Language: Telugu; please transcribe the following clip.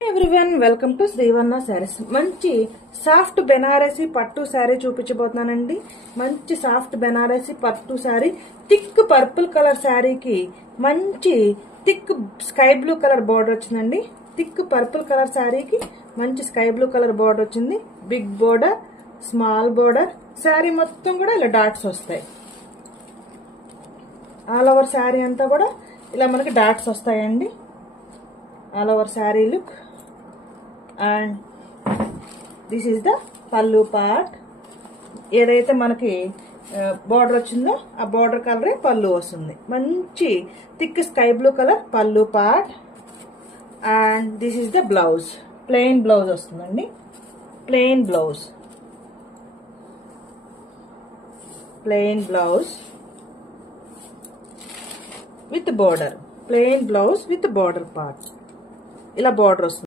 Everyone, welcome to Srivarna saris. మంచి సాఫ్ట్ బెనారసీ పట్టు శారీ చూపించబోతున్నానండి. మంచి సాఫ్ట్ బెనారసీ పట్టు శారీ, థిక్ పర్పుల్ కలర్ శారీకి మంచి thick sky blue colour border వచ్చిందండి. థిక్ పర్పుల్ కలర్ శారీకి మంచి స్కై బ్లూ కలర్ బార్డర్ వచ్చింది. Big border, small border, sari మొత్తం కూడా ఇలా డాట్స్ వస్తాయి. ఆల్ ఓవర్ శారీ అంతా కూడా ఇలా మనకి డాట్స్ వస్తాయండి. All over sari look. And this is the పల్లు పార్ట్. ఏదైతే మనకి బార్డర్ వచ్చిందో ఆ బార్డర్ కలరే పల్లు వస్తుంది. మంచి thick sky blue colour pallu part. And this is the blouse. Plain blouse వస్తుందండి. Plain blouse, plain blouse with border. Plain blouse with border part. ఇలా బార్డర్ వస్తుంది.